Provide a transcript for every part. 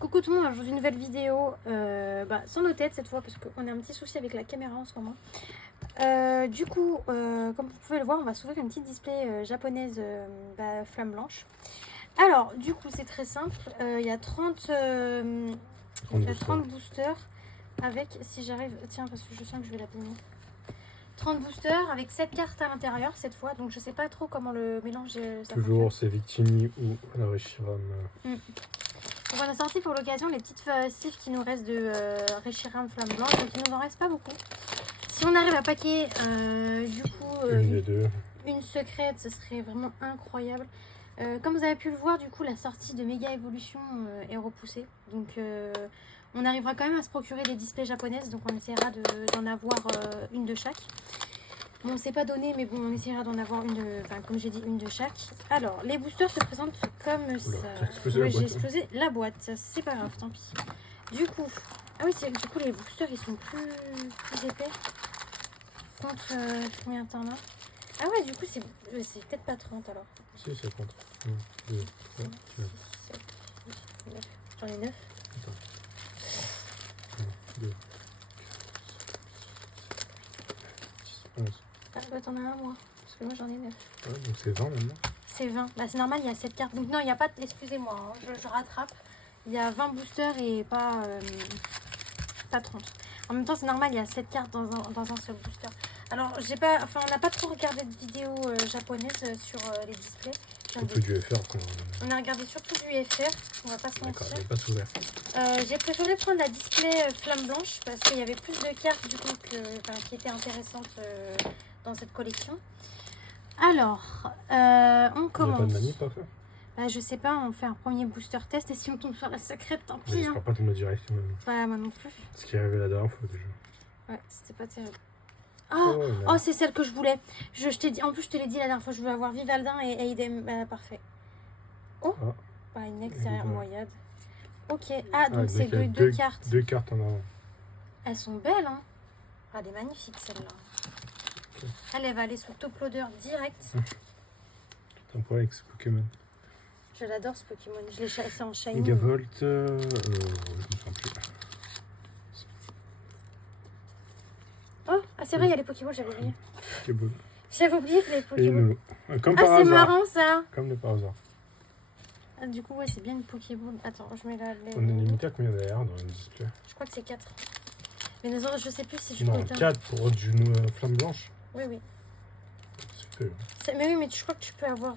Coucou tout le monde, aujourd'hui une nouvelle vidéo sans nos têtes cette fois parce qu'on a un petit souci avec la caméra en ce moment. Comme vous pouvez le voir, on va s'ouvrir une petite display japonaise flamme blanche. Alors du coup c'est très simple, il y a 30 boosters avec, si j'arrive, tiens parce que je sens que je vais l'abîmer. 30 boosters avec 7 cartes à l'intérieur cette fois, donc je sais pas trop comment le mélange toujours c'est Victini ou la Reshiram. Donc on a sorti pour l'occasion les petites cifs qui nous restent de Reshiram Flamme Blanche, donc il nous en reste pas beaucoup. Si on arrive à paquer Une des deux. une secrète, ce serait vraiment incroyable. Comme vous avez pu le voir, du coup la sortie de Méga Evolution est repoussée, donc on arrivera quand même à se procurer des displays japonaises, donc on essaiera d'en avoir une de chaque. Bon, c'est pas donné, mais bon, on essaiera d'en avoir une, comme j'ai dit, une de chaque. Alors, les boosters se présentent comme ça. Ouais, j'ai explosé la boîte, c'est pas grave, tant pis. Du coup, ah oui, du coup, les boosters ils sont plus épais. Contre combien de temps là? Ah ouais, du coup, c'est peut-être pas 30 alors. Si, c'est contre. 1, 2, 3, 4. 7, 8, 9. J'en ai 9. Attends. 1, 2, 11. Ah, bah t'en as un, moi. Parce que moi, j'en ai 9. Ouais, donc c'est 20 maintenant. C'est 20. Bah, c'est normal, il y a 7 cartes. Donc, non, il n'y a pas. Excusez-moi, hein, je rattrape. Il y a 20 boosters et pas 30. En même temps, c'est normal, il y a 7 cartes dans un seul booster. Alors, on n'a pas trop regardé de vidéos japonaises sur les displays. Surtout du FR. On a regardé surtout du FR, on va pas se mentir. D'accord, pas ouvert. J'ai préféré prendre la display flamme blanche parce qu'il y avait plus de cartes du coup qui étaient intéressantes dans cette collection. Alors, on commence. Il n'y a pas de manip à faire? Bah, je sais pas, on fait un premier booster test et si on tombe sur la secrète, tant pis. J'espère pas tomber direct. Bah, moi non plus. Ce qui est arrivé la dernière fois déjà. Ouais, c'était pas terrible. Oh, c'est celle que je voulais. Je t'ai dit, en plus, je te l'ai dit la dernière fois, je voulais avoir Vivaldin et Aidem. Bah, parfait. Oh, bah, une ex derrière Moyade. Ok, donc c'est deux cartes. Deux cartes en avant. Elles sont belles, hein. Elle est magnifique celle-là. Okay. Elle va aller sous top loader direct. T'as un problème avec ce Pokémon? Je l'adore ce Pokémon, je l'ai chassé en shiny. Megavolt, je me sens plus. Oh, c'est vrai, il y a les Pokéballs, j'avais oublié. Pokéball. J'avais oublié que les Pokéballs. Comme par hasard. C'est marrant ça. Comme de par hasard. Du coup, ouais, c'est bien une Pokéball. Attends, je mets là. On est limité à combien d'ailleurs dans le display? Je crois que c'est 4. Mais les autres, je sais plus si je non, compte. 4 pour d'une flamme blanche? Oui, oui. C'est peu. Mais oui, mais je crois que tu peux avoir.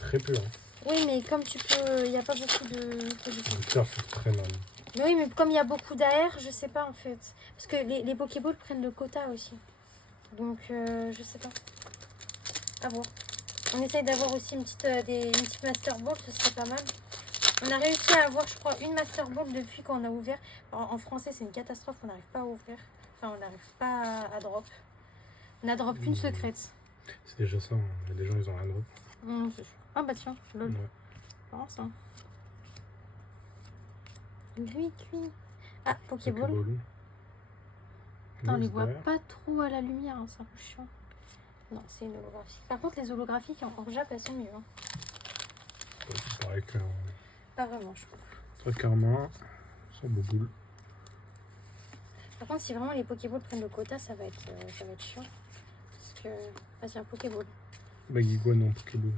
Très peu. Hein. Oui, mais comme tu peux. Il n'y a pas beaucoup de. Ça fait très mal. Mais oui, mais comme il y a beaucoup d'AR, je sais pas en fait. Parce que les Pokéballs prennent le quota aussi. Donc, je sais pas. À voir. On essaye d'avoir aussi une petite Master Ball, ce serait pas mal. On a réussi à avoir, je crois, une Master Ball depuis qu'on a ouvert. En français, c'est une catastrophe, on n'arrive pas à ouvrir. Enfin, on n'arrive pas à drop. On a drop qu'une secrète. C'est déjà ça, il y a des gens, ils ont rien drop. C'est sûr. Ah bah tiens, lol. Ouais. Marrant ça. Gris cuit. Ah, Pokéball. Putain, on les voit pas trop à la lumière, hein, c'est un peu chiant. Non, c'est une holographique. Par contre, les holographiques en Jap, elles sont mieux. Hein. C'est pareil que. Pas vraiment, je trouve. Très Karma, sans boule. Par contre, si vraiment les Pokéballs prennent le quota, ça va être chiant. Parce que. Vas-y, un Pokéball. Bagigua, non, Pokéball.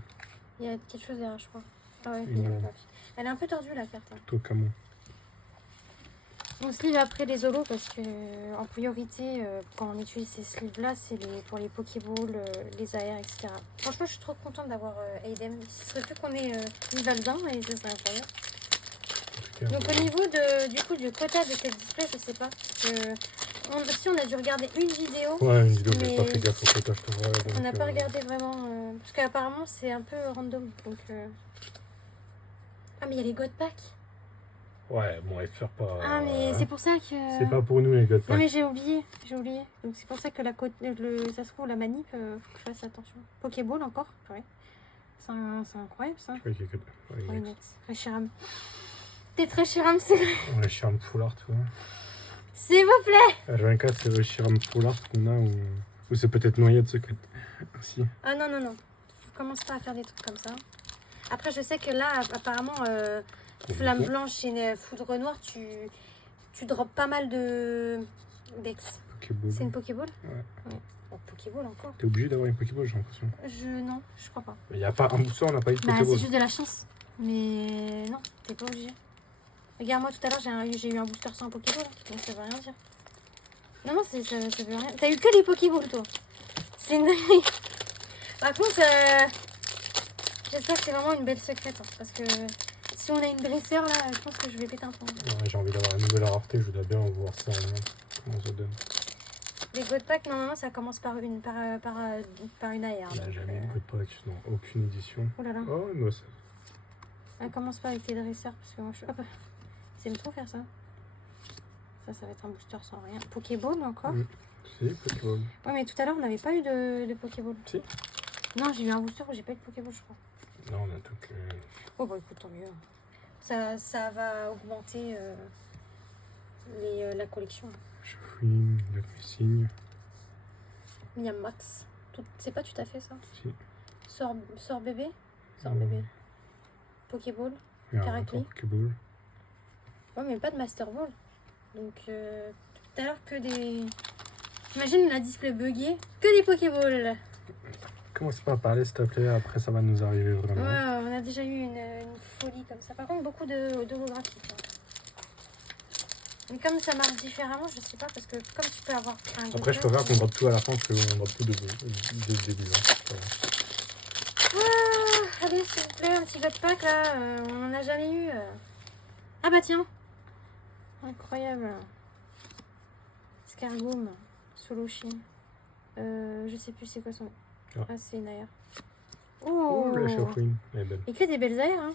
Il y a quelque chose derrière, je crois. Ah ouais, elle est un peu tordue la carte. Hein. Tokamon. On sleeve après les holos parce que en priorité quand on utilise ces sleeves là c'est pour les Pokéballs, les AR, etc. Franchement je suis trop contente d'avoir Aidem. Ce serait plus qu'on ait Vivaldin et ça serait incroyable. Donc au niveau du quota de cette display, je sais pas. Si on a dû regarder une vidéo. Ouais, une vidéo, j'ai pas fait gaffe au quota, je te vois. On n'a pas regardé vraiment. Parce qu'apparemment c'est un peu random. Donc, Ah mais il y a les God Pack. Ouais, bon, FR pas. Ah, mais c'est pour ça que. C'est pas pour nous les God Pack. Non, mais j'ai oublié. Donc, c'est pour ça que ça se trouve, la manip, faut que je fasse attention. Pokéball encore, ouais. C'est incroyable ça. Je crois qu'il y a que. Ouais, Reshiram. T'es Reshiram, c'est vrai. Reshiram Full Art, ouais. S'il vous plaît. RNK, c'est Reshiram Full Art qu'on a ou c'est peut-être Noyade secrète aussi. Ah non. Je commence pas à faire des trucs comme ça. Après, je sais que là, apparemment. Flamme blanche et une foudre noire, tu drops pas mal de Dex. Pokéball. C'est une Pokéball? Ouais. Oh, Pokéball encore. T'es obligé d'avoir une Pokéball, j'ai l'impression. Non, je crois pas. Il n'y a pas un booster, on n'a pas eu de Bah, Pokéball. c'est juste de la chance. Mais non, t'es pas obligé. Regarde, moi tout à l'heure, j'ai eu un booster sans Pokéball. Donc ça veut rien dire. Non, ça veut rien. T'as eu que des Pokéballs, toi. C'est une dinguerie. Par contre, j'espère que c'est vraiment une belle secrète. Hein, parce que si on a une dresseur, là, je pense que je vais péter un plomb. Ouais, j'ai envie d'avoir une nouvelle rareté, je voudrais bien voir ça en main. Comment ça donne. Les God Pack, normalement, ça commence par une AR. Il n'y a jamais une code pack, non, aucune édition. Oh là là. Oh, moi ça. Elle commence pas avec tes dresseurs. Parce que moi, hop. C'est trop faire ça. Ça va être un booster sans rien. Pokéball encore? Si, Pokéball. Ouais, mais tout à l'heure, on n'avait pas eu de Pokéball. Si. Non, j'ai eu un booster où j'ai pas eu de Pokéball, je crois. Non, on a tout que. Oh, bah écoute, tant mieux. Ça va augmenter la collection. Je fouine, le signe. Il y a Max. C'est pas tout à fait ça? Si. Sort bébé? Sort bébé. Pokéball? Il y a Caracal. encore Pokéball. Ouais, mais pas de Master Ball. Donc, tout à l'heure, que des. J'imagine la display buggée. Que des Pokéballs. Commence pas à parler, s'il te plaît, après ça va nous arriver vraiment. Ouais, on a déjà eu une folie comme ça. Par contre, beaucoup d'holographies. Mais comme ça marche différemment, je sais pas, parce que comme tu peux avoir un. Après, je préfère qu'on drop tout à la fin, parce qu'on drop tout dès le début. Hein. Allez, s'il vous plaît, un petit God Pack là. On n'en a jamais eu. Ah bah tiens. Incroyable. Scargoum. Soloshi. Je sais plus c'est quoi son. Ah, c'est une AR. Oh, la Chafouine, elle est belle. Et que des belles AR, hein.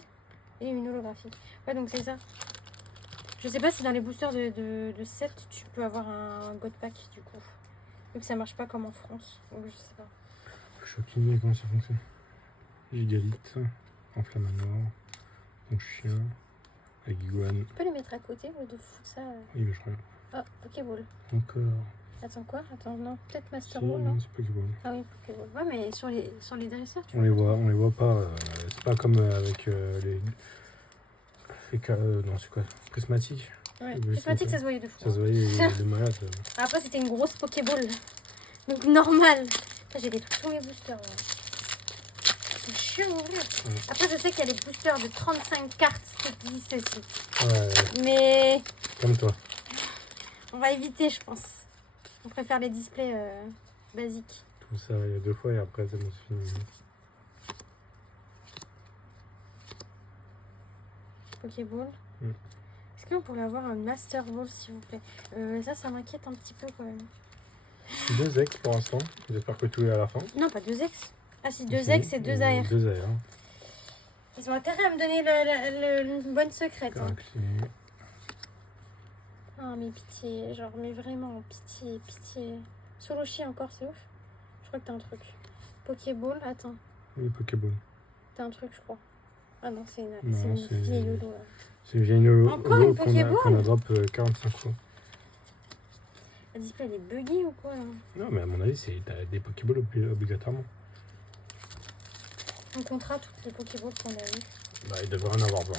Et une holographie. Ouais, donc c'est ça. Je sais pas si dans les boosters de 7, tu peux avoir un God Pack du coup. Vu que ça marche pas comme en France. Donc je sais pas. Choquini, comment ça fonctionne? Gigalite, Enflammanoir, mon chien, Aguiguane. Tu peux les mettre à côté ou de foutre ça Oui, mais je crois. Oh, Pokéball. Encore. Attends quoi? Attends, non. Peut-être Master Si, Ball, non? c'est Pokéball. Ah oui, Pokéball. Ouais, mais sur les dresseurs, tu On les voit pas. C'est pas comme avec les. Non, c'est quoi? Prismatique. Ouais, Oui, prismatique, c'est ça se voyait de fou. Ça se voyait de malade. Après, c'était une grosse Pokéball. Donc, normal. J'ai des trucs tous les boosters. Ouais. C'est chiant, en vrai. Ouais. Après, je sais qu'il y a des boosters de 35 cartes qui existent aussi. Ouais, Mais comme toi. on va éviter, je pense. On préfère les displays basiques. Tout ça, il y a 2 fois et après, c'est bon, c'est fini. Pokéball. Est-ce qu'on pourrait avoir un Master Ball, s'il vous plaît? Ça m'inquiète un petit peu quand même. 2 ex pour l'instant. J'espère que tout est à la fin. Non, pas 2 ex. Ah si, 2 ex et 2 AR. 2 AR. Ils ont intérêt à me donner une bonne secrète. Hein. Oh, mais pitié. Genre, mais vraiment, pitié, pitié. Soloshi encore, c'est ouf. Je crois que t'as un truc. Pokéball, attends. Oui, Pokéball. T'as un truc, je crois. Ah non, c'est Non, une c'est- vieille holo, là. C'est une vieille holo Encore une qu'on Pokéball a drop 45 fois. La display, elle est buggée ou quoi, là? Non, mais à mon avis, t'as des Pokéballs obligatoirement. On comptera toutes les Pokéballs qu'on a eues. Bah, il devrait en avoir 20.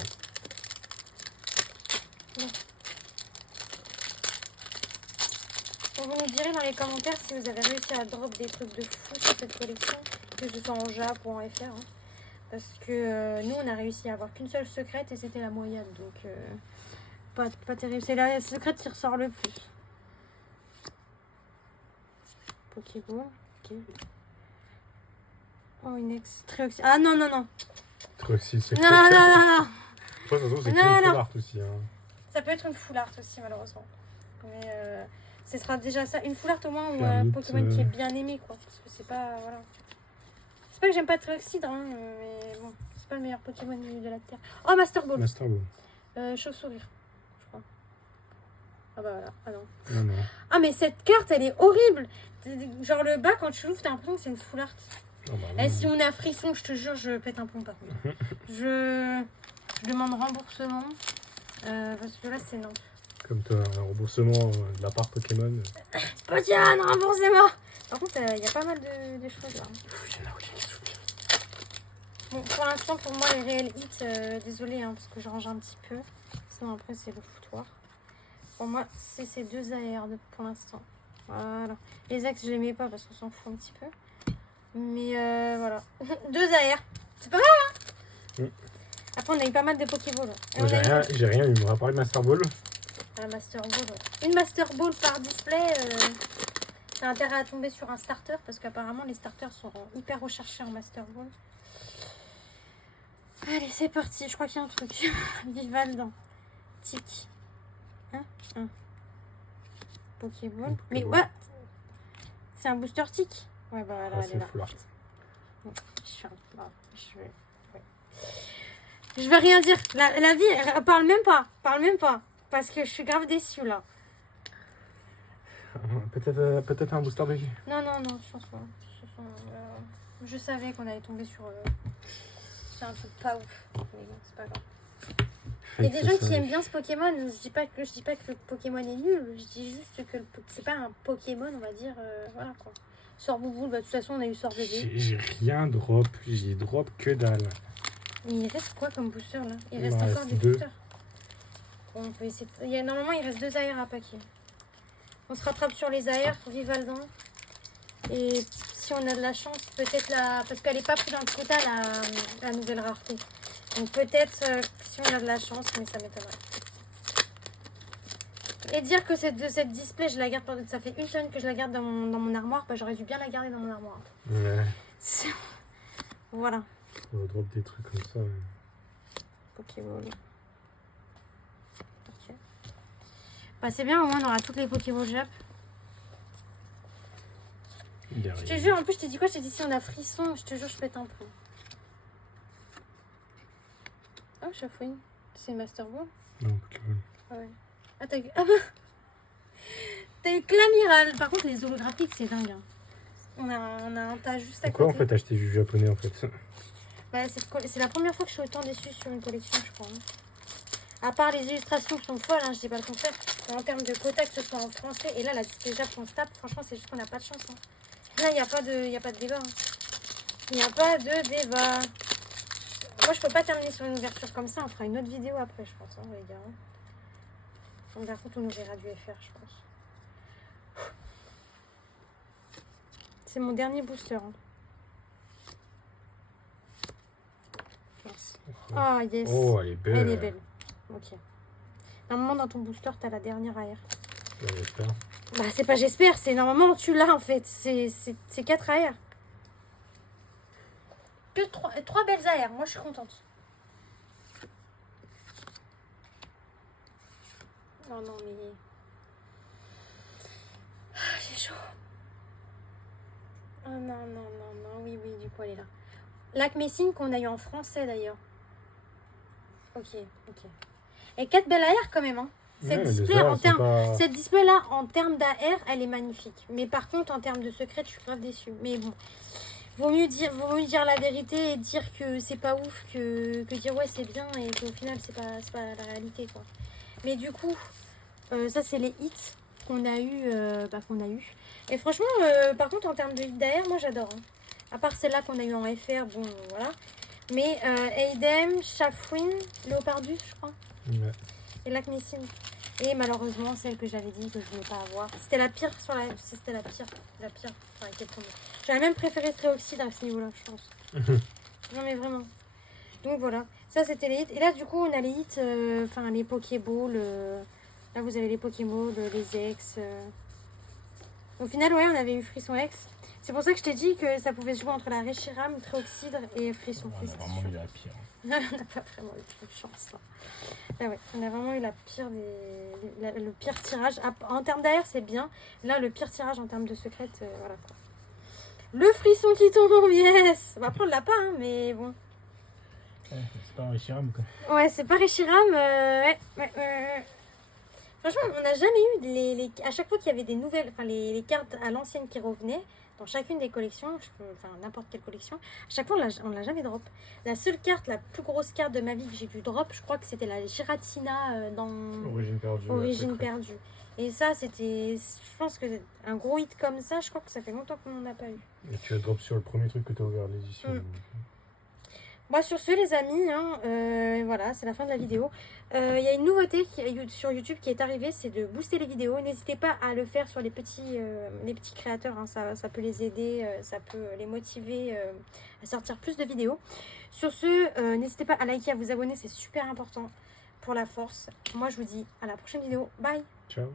Donc, vous nous direz dans les commentaires si vous avez réussi à drop des trucs de fou sur cette collection, que ce soit en Jap ou en FR. Hein. Parce que nous, on a réussi à avoir qu'une seule secrète et c'était la moyenne. Donc, pas terrible. C'est la secrète qui ressort le plus. Pokéball. Ok. Oh, une ex. Trioxy. Ah non, non, non. Troxy, c'est Non, non, non, non. De toute façon, c'est Non, que une non. full art aussi. Hein. Ça peut être une full art aussi, malheureusement. Mais ce sera déjà ça. Une full art au moins ou un Pyramide, Pokémon qui est bien aimé, quoi. Parce que c'est pas. Voilà. C'est pas que j'aime pas Trioxydre, hein, mais bon, c'est pas le meilleur Pokémon de la Terre. Oh, Master Ball. Master Ball. Chauve-sourire, je crois. Ah bah voilà. Ah non. Non, non. Ah, mais cette carte, elle est horrible. Genre le bas, quand tu l'ouvres, t'as l'impression que c'est une full art. Oh, bah, Eh, si on est à frisson, je te jure, je pète un plomb par contre. je demande remboursement. Parce que là, c'est non. Comme toi, un remboursement de la part Pokémon. Pokémon, remboursez-moi. Par contre, il y a pas mal de choses là. Il y en a aucun qui se souvient. Bon, pour l'instant, pour moi, les réels hits, désolé, hein, parce que je range un petit peu. Sinon, après, c'est le foutoir. Pour moi, c'est ces deux AR pour l'instant. Voilà. Les ex, je les mets pas parce qu'on s'en fout un petit peu. Mais voilà. Deux AR. C'est pas mal, hein. Après, on a eu pas mal de Pokéballs. Moi, j'ai rien eu, à part le Master Ball. La Master Ball, ouais. Une Master Ball par display, t'as intérêt à tomber sur un starter parce qu'apparemment, les starters sont hyper recherchés en Master Ball. Allez, c'est parti. Je crois qu'il y a un truc. Vivaldan. Tic. Un. Pokéball. Mais what? C'est un booster tic? Ouais, bah voilà, elle est là. Bon, je vais rien dire. La vie, elle parle même pas. Parce que je suis grave déçue là. Peut-être un booster BG. Non, je pense pas. Je savais qu'on allait tomber sur un truc pas ouf. Mais bon, c'est pas grave. Il y a des gens qui aiment bien ce Pokémon. Je dis pas que le Pokémon est nul. Je dis juste que c'est pas un Pokémon, on va dire. Voilà quoi. Sort Bouboule, bah, de toute façon, on a eu sort bébé. J'ai rien drop. J'ai drop que dalle. Mais il reste quoi comme booster là? Il reste m'en encore reste des deux. boosters. Bon, on peut essayer. Normalement, il reste 2 AR à paquer. On se rattrape sur les AR pour Vivaldan. Et si on a de la chance, peut-être parce qu'elle n'est pas prise dans le quota, la nouvelle rareté. Donc peut-être si on a de la chance, mais ça m'étonnerait. Et dire que cette display, je la garde pendant... Ça fait une semaine que je la garde dans mon armoire. Bah, j'aurais dû bien la garder dans mon armoire. Ouais. Voilà. On va drop des trucs comme ça. Pokéball. Ok. Bah, c'est bien, au moins on aura toutes les Pokéball Jap. Je te jure, en plus je t'ai dit quoi? Je t'ai dit si on a frisson, je te jure, je pète un plomb. Oh, Chafouine. C'est Master Ball? Non, Pokéball. Ah ouais. Ah, t'as eu... Ah bah t'as eu Clamiral. Par contre, les holographiques, c'est dingue. Hein. On a un tas juste à Pourquoi côté. en fait acheter du japonais en fait? Bah, c'est la première fois que je suis autant déçue sur une collection, je crois. Hein. À part les illustrations qui sont folles, hein, je dis pas le contraire. Mais en termes de quota, que ce soit en français, et là, la display Jap qu'on se tape, franchement, c'est juste qu'on n'a pas de chance. Hein. Là, il n'y a pas de débat. Hein. Il n'y a pas de débat. Moi, je peux pas terminer sur une ouverture comme ça. On fera une autre vidéo après, je pense, hein, les gars. Donc, par contre, on ouvrira du FR, je pense. C'est mon dernier booster. Hein. Ah, yes. Oh, elle est belle. Elle est belle. Ok. Normalement, dans ton booster, t'as la dernière AR. J'espère. Bah, c'est pas j'espère, c'est normalement tu l'as en fait. C'est 4 AR. Que 3 belles AR. Moi, je suis contente. Non, mais... Ah, j'ai chaud. Oh non, oui, du coup, elle est là. Lac Messine qu'on a eu en français d'ailleurs. Ok. Et 4 belles AR quand même, hein. Cette display là, en termes d'AR, elle est magnifique. Mais par contre, en termes de secret, je suis grave déçue. Mais bon, vaut mieux dire la vérité et dire que c'est pas ouf que dire ouais c'est bien et qu'au final c'est pas la réalité quoi. Mais du coup, ça c'est les hits qu'on a eu. Et franchement, par contre en termes de hits d'AR, moi j'adore. Hein. À part celle-là qu'on a eu en FR, bon voilà. Mais Aidem, Chafouine, Léopardus, je crois. Ouais. Et Lac Messine. Et malheureusement, celle que j'avais dit que je voulais pas avoir. C'était la pire sur la... C'était la pire sur laquelle tomber. J'aurais même préféré Tréoxyde à ce niveau-là, je pense. Non mais vraiment. Donc voilà. Ça, c'était les hits. Et là, du coup, on a les hits, les Pokéballs. Là, vous avez les Pokéballs, les ex. Au final, ouais, on avait eu Frisson X. C'est pour ça que je t'ai dit que ça pouvait se jouer entre la Reshiram, Tréoxyde et Frisson. On a vraiment eu la pire. On n'a pas vraiment eu de chance là. Ah ouais, on a vraiment eu la pire le pire tirage. En termes d'AR, c'est bien. Là, le pire tirage en termes de secret, voilà quoi. Le frisson qui tombe, yes. Bah, après, on l'a pas, hein, mais bon. Ouais, c'est pas un Reshiram quoi. Ouais, c'est pas Reshiram. Ouais. Franchement, on n'a jamais eu à chaque fois qu'il y avait des nouvelles, enfin les cartes à l'ancienne qui revenaient dans chacune des collections, n'importe quelle collection, à chaque fois on l'a jamais drop. La seule carte, la plus grosse carte de ma vie que j'ai dû drop, je crois que c'était la Giratina dans Origine perdue. Et ça, c'était, je pense que un gros hit comme ça, je crois que ça fait longtemps qu'on n'en a pas eu. Et tu as drop sur le premier truc que tu as ouvert l'édition. Moi sur ce les amis, hein, voilà, c'est la fin de la vidéo. Il y a une nouveauté sur YouTube qui est arrivée, c'est de booster les vidéos. N'hésitez pas à le faire sur les petits créateurs, hein, ça peut les aider, ça peut les motiver à sortir plus de vidéos. Sur ce, n'hésitez pas à liker, à vous abonner, c'est super important pour la force. Moi je vous dis à la prochaine vidéo, bye. Ciao.